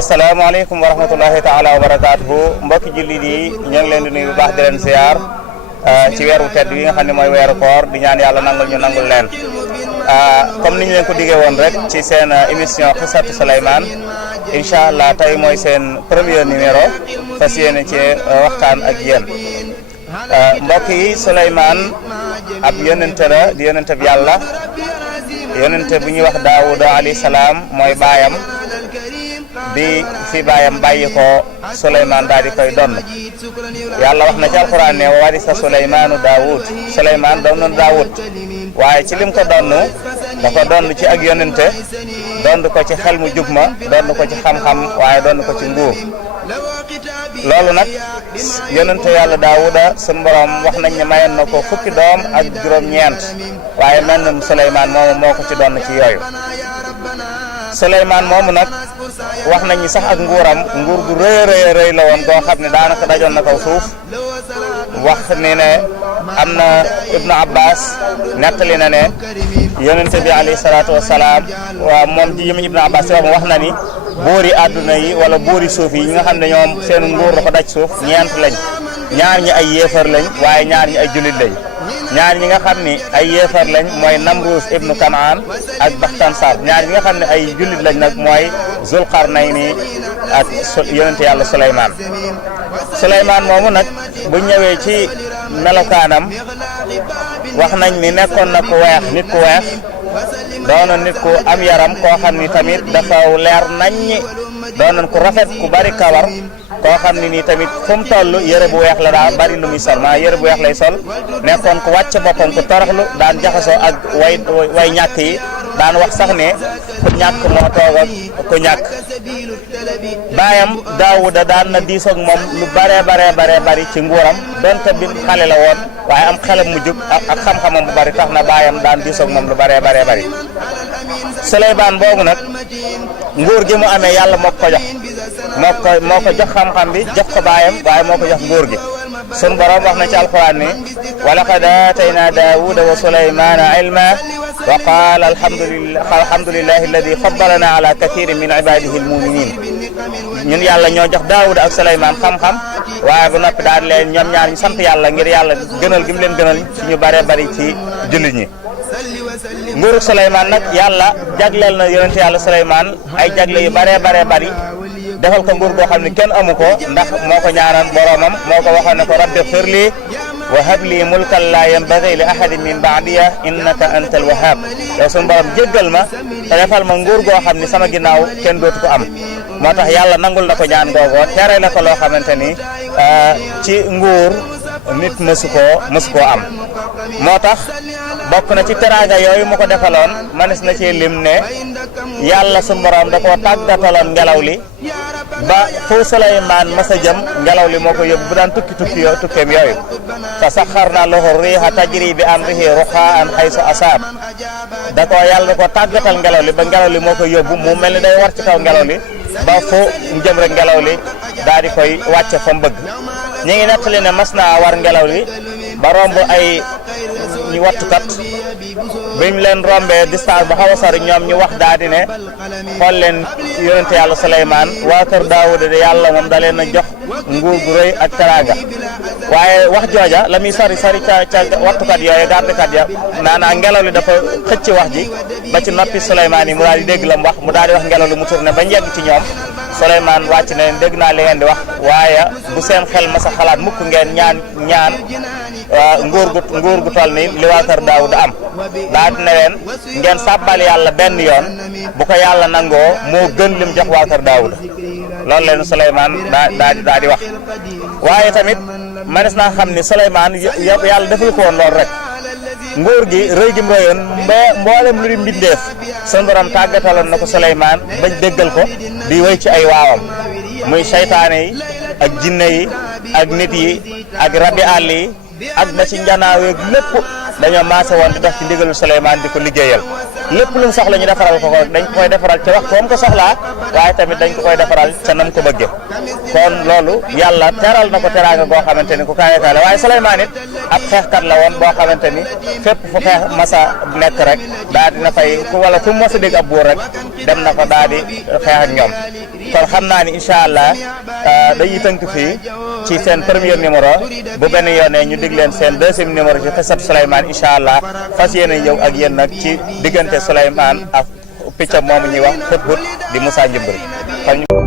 asalaamaaleykum wa rahmatullahi taala wa barakaatuhu mbokki jullit yi ñoo ngi leen di nuyu bu baax di leen ziar ci weeru tedd yi nga xam ne mooy weeru koor di ñaan yàlla nangul ñu nangul leen comme ni ñu leen ko diggee woon rek ci seen émission Xisatu Souleymane incha allah tey mooy seen premier numéro fas yéene ci waxtaan ak yéen mbokk yi Souleymane ab yonente la di yonente bi yàlla yonente bu ñuy wax Daawuda alayhi salaam mooy baayam bi fi baayam bàyyi ko Souleymane daal di koy donn yàlla wax na ci alquran ne warisa Souleymanu Daawud Souleymane doon na Daawud waaye ci lim ko donn da ko donn ci ak yonente donn ko ci xel mu jub ma donn ko ci xam-xam waaye donn ko ci nguur loolu nag yonente yàlla Daawuda sunu borom wax nañ ne mayoon na ko fukki doom ak juróom-ñeent waaye mel na Souleymane moomu moo ko ci donn ci yooyu Souleymane moomu nag wax nañ ni sax ak nguur gu rëy la woon goo xam ne daanaka dajoon na kaw suuf wax ni ne am na Ibnu Abbas nettali na ne yonente bi alayhi salaatu wasalaam waaw moom ji yëmi Ibnu Abbas si wax na ni boori àdduna yi wala boori suuf yi ñi nga xam ne ñoom seen nguur dafa daj suuf ñeent lañ ñaar ñi ay yéefar lañ waaye ñaar ñi ay jullit lañ ñaar ñi nga xam ni ay yéefar lañ mooy Namruus ibnu Kanaan ak Baxtansar ñaar ñi nga xam ne ay jullit lañ nag mooy Zulqarnayni ak yonente yàlla Souleymane moomu nag bu ñëwee ci melokaanam wax nañ ni nekkoon na ku weex nit ku weex doonoon nit ku am yaram koo xam ni tamit dafa leer naññi doonoon ku rafet ku bari kawar koo xam ne nii tamit fu mu toll yëre bu weex la daa bari lu muy sol maa yëre bu weex lay sol nekkoon ku wàcc boppam ku toroxlu daan jaxasoo ak way ñàkk yi daan wax sax ne ku ñàkk moo toog ak ku ñàkk baayam Daawuda daan na diisoog moom lu bare bari ci nguuram donte bi xale la woon waaye am xelam mu jub ak xam-xamam bu bari tax na baayam daan diisoog moom lu bare bari Souleymane boobu nag nguur gi mu amee yàlla moo ko jox moo ko jox xam-xam bi jox ko baayam waaye moo ko jox nguur gi sun borom wax na ci alquran ni wa laqad aatayna Daawuda wa Souleymana ilma wa qaala alhamdulillahi alladi faddalana ala kathirin min ibadihi almuminin ñun yàlla ñoo jox Daawuda ak Souleymane xam-xam waaye bu noppi daal leen ñoom ñaar ñu sant yàlla ngir yàlla gënal gi mu leen gënal ci ñu bare bari ci jullit ñi nguuru Souleymane nag yàlla jagleel na yonente yàlla Souleymane ay jagle yu bare bari defal ko nguur goo xam ne kenn amu ko ndax moo ko ñaanal boromam moo ko waxoon ne ko rabbi xfirli wa habli mulkan la yanbaghi li ahadin min ba'diya innaka antal wahhab yow suñu borom jéggal ma te defal ma nguur goo xam ne sama ginnaaw kenn dootu ko am moo tax yàlla nangul na ko ñaan googoo tere la ko loo xamante ni ci nguur nit mësu koo am moo tax bokk na ci teraanga yooyu mu ko defaloon manes na ci lim ne yàlla suñu borom da koo tàggataloon ngelaw li ba fu Souleymane masa jëm ngelaw li moo ko yóbbu bu daan tukkeem yooyu fa saxarna lahu riiha tajri bi amrihi ruxaan xaysu asaab da ko yàlla da ko tàggatal ngelaw li ba ngelaw li moo ko yóbbu mu mel ni day war ci kaw ngelaw li ba fu jëm rek ngelaw li daal di koy wàcce fa mu bëgg ñi ngi nettali ne mas naa war ngelaw li ba romb ay ñu wattukat biñ leen rombee distance ba xaw a sori ñoom ñu wax daal di ne xool leen yonente yàlla Souleymane waa kër Daawuda de yàlla moom da leen a jox nguur gu rëy ak teraanga waaye wax jooja la muy sori ca wattukat yooyu gardekat ya naanaa ngelaw li dafa xëcc wax ji ba ci noppi Souleymane yi mu daal di dégg la mu wax mu daal di wax ngelaw li mu tourné ba njegg ci ñoom Souleymane wàcc na leen dégg naa li ngeen di wax waaye bu seen xel ma sa xalaat mukk ngeen ñaan nguur gu toll ni li waa kër Daawuda am daal di ne leen ngeen sàbbal yàlla benn yoon bu ko yàlla nangoo moo gën lim jox waa kër Daawuda loolu leen Souleymane daa di wax waaye tamit manes naa xam ni Souleymane yàlla defal ko woon loolu rek nguur gi rëy gi mu rëyoon mboolem lu di mbindeef sunu borom tàggataloon na ko Souleymane bañ déggal ko di wéy ci ay waawam muy saytaane yi ak jinne yi ak nit yi ak rabi àll yi ak ba ci njanaaw yeeg lépp dañoo maase woon di dox ci ndigalu Souleymane di ko liggéeyal lépp lu mu soxla ñu defaral ko dañ ko koy defaral ci waxtu mu ko soxlaa waaye tamit dañ ko koy defaral ca nam ko bëggee kon loolu yàlla teral na ko teraanga goo xamante ni ku kawe kawe la waaye Souleymane it ab xeexkat la woon boo xamante ni fépp fu xeex masa nekk rek daa dina fay wala fu mu mos a dégg ab buur rek dem na fa daa di xeex ak ñoom kon xam naa ni incha allah dañuy tënk fii ci seen premier numéro bu benn yoonee ñu dig leen seen deuxième numéro ci xisab Souleymane incha allah fas yéene yow ak yéen nag ci diggante Souleymane ak piccam moomu ñuy wax Hudhud di Moussa Njëmbër